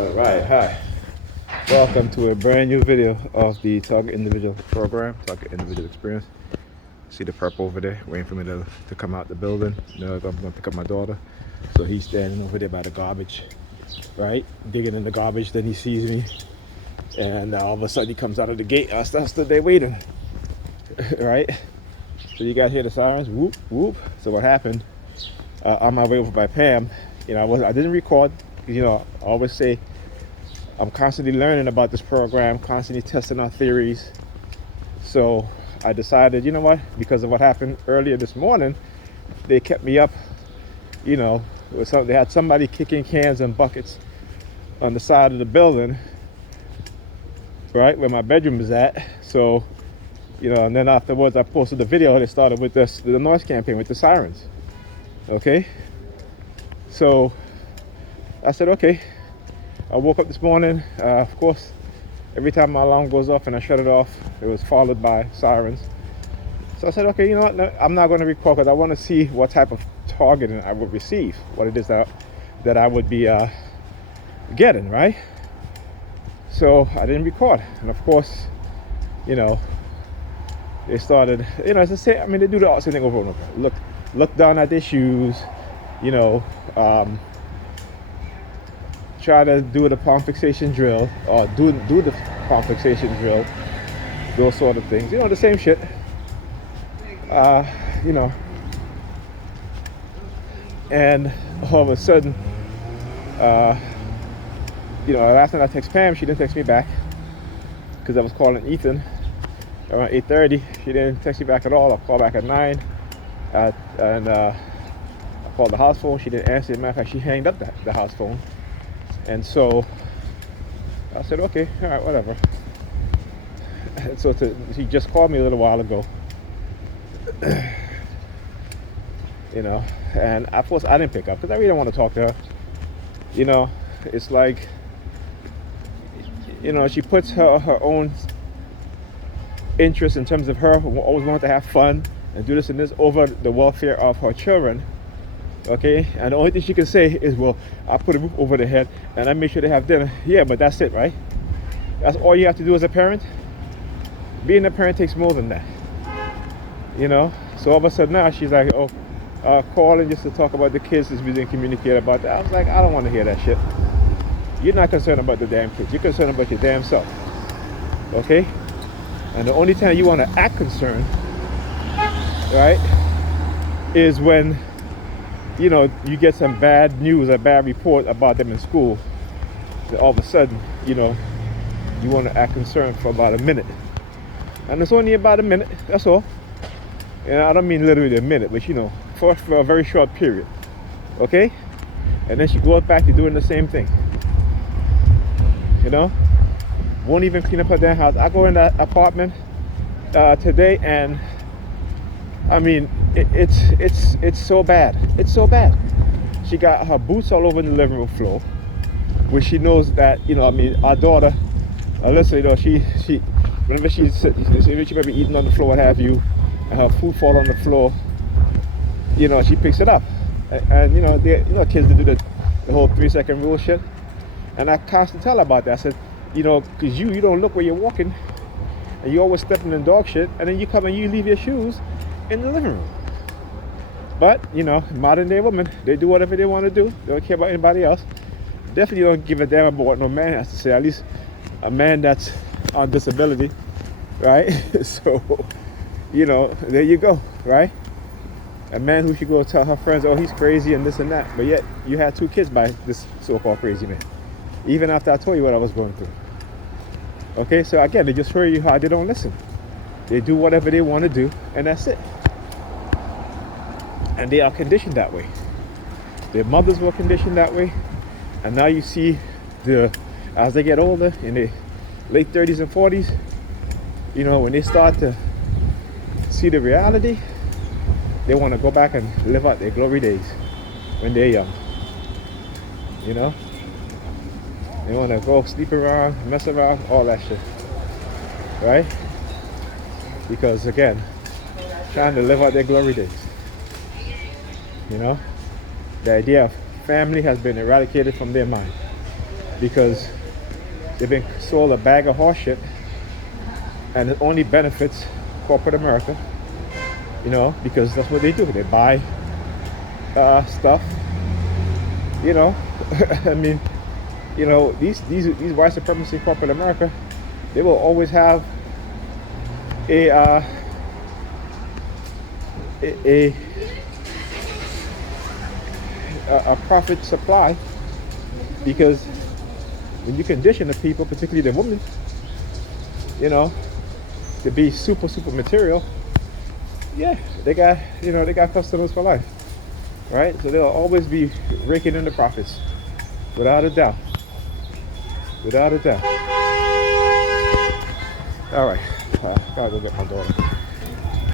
Alright, hi. Welcome to a brand new video of the Target Individual Program, Target Individual Experience. See the purple over there waiting for me to come out the building. You know, I'm going to pick up my daughter. So he's standing over there by the garbage, right? Digging in the garbage, then he sees me. And all of a sudden he comes out of the gate. I stood there waiting, right? So you guys hear the sirens, whoop, whoop. So what happened, on my way over by Pam, you know, I didn't record. You know, I always say I'm constantly learning about this program, constantly testing our theories. So I decided, you know what, because of what happened earlier this morning, they kept me up, you know, they had somebody kicking cans and buckets on the side of the building, right, where my bedroom is at. So, you know, and then afterwards I posted the video. They started with the noise campaign with the sirens, okay? So I said, okay. I woke up this morning, of course, every time my alarm goes off and I shut it off, it was followed by sirens. So I said, okay, you know what, no, I'm not going to record because I want to see what type of targeting I would receive, what it is that I would be getting, right? So I didn't record. And of course, you know, they started, you know, as I say, I mean, they do the same thing over and over. Look down at their shoes, you know, try to do the palm fixation drill or do the palm fixation drill, those sort of things, you know, the same shit. You know, and all of a sudden, you know, last night I text Pam, she didn't text me back because I was calling Ethan around 8:30. She didn't text me back at all. I called back at 9, and I called the house phone. She didn't answer. As a matter of fact, she hanged up the house phone. And so I said, okay, all right, whatever. And so she just called me a little while ago, you know, and of course I didn't pick up because I really don't want to talk to her. You know, it's like, you know, she puts her own interest in terms of her always wanting to have fun and do this and this over the welfare of her children. Okay, and the only thing she can say is, well, I put a roof over their head and I make sure they have dinner. Yeah, but that's it, right? That's all you have to do as a parent. Being a parent takes more than that, you know. So all of a sudden now she's like, oh, calling just to talk about the kids as we didn't communicate about that. I was like, I don't want to hear that shit. You're not concerned about the damn kids. You're concerned about your damn self, okay? And the only time you want to act concerned, right, is when, you know, you get some bad news, a bad report about them in school. All of a sudden, you know, you want to act concerned for about a minute. And it's only about a minute, that's all. And I don't mean literally a minute, but you know, for a very short period. Okay? And then she goes back to doing the same thing. You know? Won't even clean up her damn house. I go in that apartment today and I mean, it's so bad. It's so bad. She got her boots all over the living room floor, which she knows that, you know, I mean, our daughter, Alyssa, you know, she whenever she may be eating on the floor, what have you, and her food fall on the floor, you know, she picks it up. And you know, kids that do the whole 3-second rule shit. And I constantly tell her about that. I said, you know, because you don't look where you're walking, and you always stepping in dog shit, and then you come and you leave your shoes in the living room. But, you know, modern day women, they do whatever they want to do. They don't care about anybody else. Definitely don't give a damn about what no man has to say. At least a man that's on disability, right? So, you know, there you go, right? A man who should go tell her friends, oh, he's crazy and this and that. But yet, you had 2 kids by this so-called crazy man. Even after I told you what I was going through. Okay, so again, they just show you how they don't listen. They do whatever they want to do, and that's it. And they are conditioned that way. Their mothers were conditioned that way. And now you see, as they get older, in their late 30s and 40s, you know, when they start to see the reality, they want to go back and live out their glory days when they're young. You know? They want to go sleep around, mess around, all that shit. Right? Because again, trying to live out their glory days. You know, the idea of family has been eradicated from their mind. because they've been sold a bag of horse shit, and it only benefits corporate America, you know, because that's what they do. They buy stuff, you know. I mean, you know, these white supremacy corporate America, they will always have a profit supply, because when you condition the people, particularly the women, you know, to be super material, yeah, they got customers for life, right? So they'll always be raking in the profits, without a doubt. Without a doubt. All right, gotta go get my daughter.